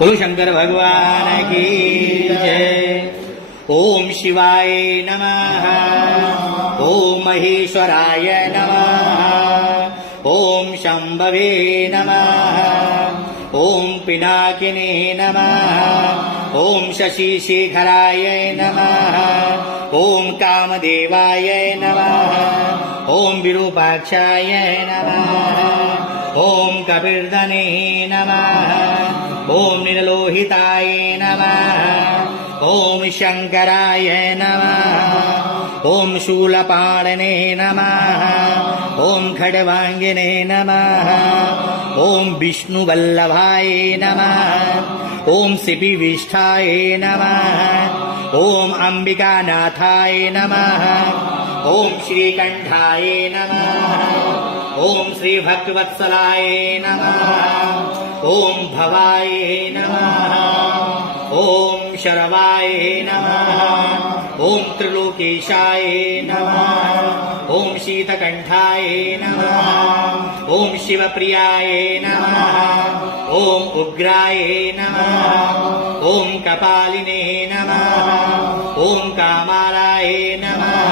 बोलो शंकर भगवान की जय। ओम शिवाय नमः। ओम महेश्वराय नमः। ओम शंभवे नमः। ओम पिनाकिने नमः। ओम शशिशेखराय नमः। ओम कामदेवाय नमः। ओम विरूपाक्षाय नमः। ओम कपिर्दने नमः। ओम नीललोहिताय नमः। ओम शंकराय नमः। ओम शूलपाणिने नमः। ओम खड्वांगिने नमः। ओम विष्णुवल्लभाय नमः। ओम सिपिविष्ठाय नमः। ओम अंबिकानाथाय नमः। ओम श्रीकंठाय नमः। ओम श्रीभक्तवत्सलाय नमः। ओम भवाय नमः। ओम शरवाय नमः। ओम त्रिलोकेशाय नमः। ओम शीतकंठाय नमः। ओम शिवप्रियाय नमः। ओम उग्राय नमः। ओम कपालिने नमः। ओम कामाराय नमः।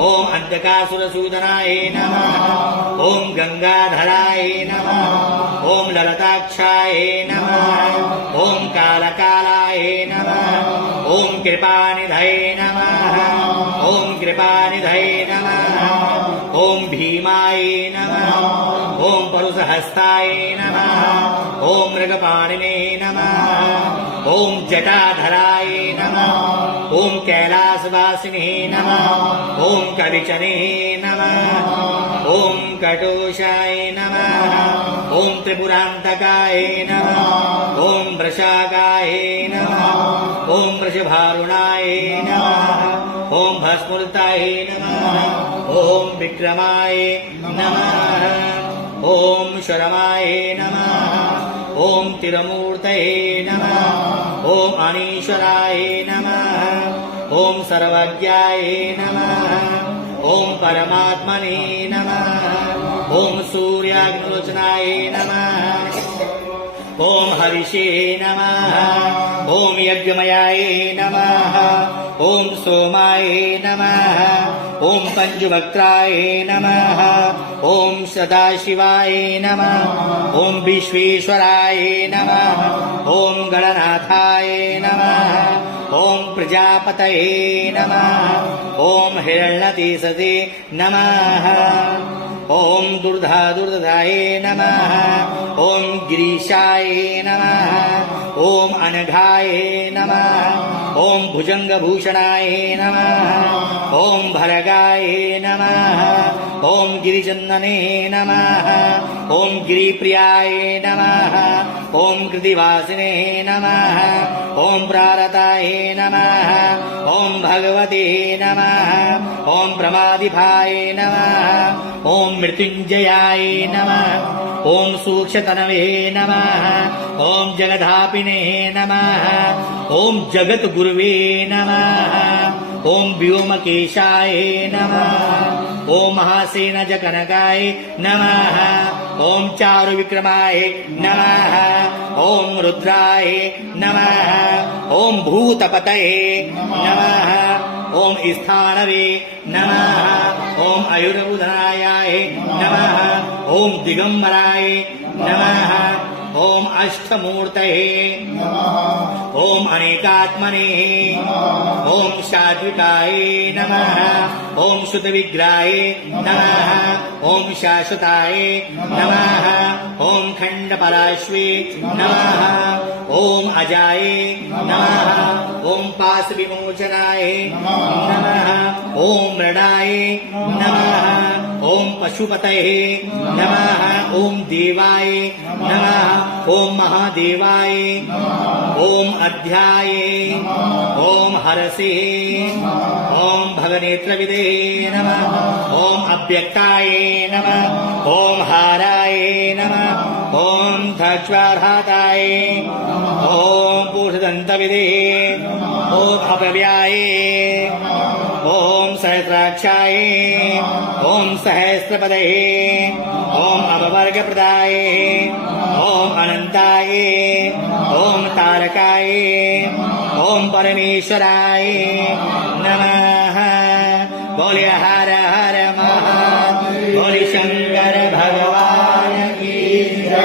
ओम अंधकासुरसूदनाय नमः। ओम गंगाधराय नमः। ओम ललताक्षाय नमः। ओम कालकालाय नमः। ओम कृपानिधये नमः। ओम कृपानिधये नमः। ओम भीमाय नमः। ओम परुषहस्ताय नमः। ओम मृगपाणिने नमः। ओम जटाधराय नमः। ओम कैलासवासिने नमः। ओम कविचने नमः। ओम कटोषाय नमः। ओम त्रिपुरांतकाय नमः। ओम वृषागाय नमः। ओम वृषभारुणाय नमः। ओम भस्मुर्ताय नमः। ओम विक्रमाय नमः। ओम शरमाय नमः। ओम तिरमूर्तये नमः। ओम अनीश्वराय नमः। ओम सर्वज्ञाय नमः। ओम परमात्मने नमः। ओम सूर्याग्निलोचनाय नमः। ओम हविषे नमः। ओम यज्ञमयाय नमः। ओम सोमाय नमः। ओम पंचवक्त्राय नमः। ओम सदाशिवाय नमः। ओम विश्वेश्वराय नमः। ओम गणनाथाय नमः। ओम प्रजापतये नमः। ओम हिरण्यकेशसे नमः। ओम दुर्धाय नमः। ओम गिरीशाय नमः। ओम अनघाय नमः। ओम भुजंगभूषणाय नमः। ओम भरगाय नमः। ओम गिरिचंदने नमः। ओम गिरिप्रियाय नमः। ओम कृतिवासिने नमः। ओम प्रारताय नमः। ओम भगवते नमः। ओम प्रमादिभाय नमः। ओम मृत्युंजयाय नमः। ओम सूक्ष्मतनवे नमः। ओम जगधापिने नमः। ओम जगत गुरुवे नमः। ओम व्योमकेशाय नमः। ओम महासेनजकनकाय नमः। ओम चारु विक्रमाय नमः। ओम रुद्राय नमः। ओम भूतपतये नमः। ओम स्थानवे नमः। ओम आयुर्बुधाय नमः। ओम दिगंबराय नमः। ओम अष्टमूर्तये नमः। ओम अनेकात्मने ओम सात्विकाय नमः। ओम शुद्धविग्रहाय नमः। ओम शाश्वताय नमः। ओम खंडपराश्वे नमः। ओम अजाय नमः। ओम पाश विमोचनाय नमः। ओम मृडाय नमः। ओम पशुपतये नमः। ओम देवाय नमः। ओम महादेवाय ओम अध्याय ओम हरसे ओम भगनेत्रविदे नमः। ओम अव्यक्ताय नमः। ओम हाराय नमः। ओम धक्ष्वार्हाताय ओम पूषदन्तविदे ओम अपव्याय ओम सहस्राक्षाय ओम सहस्रपदये ओम अपवर्गप्रदाय ओम अनंताय ओम तारकाय ओम परमेश्वराय नमः। बोले हर हर महादेव, बोले शंकर भगवान की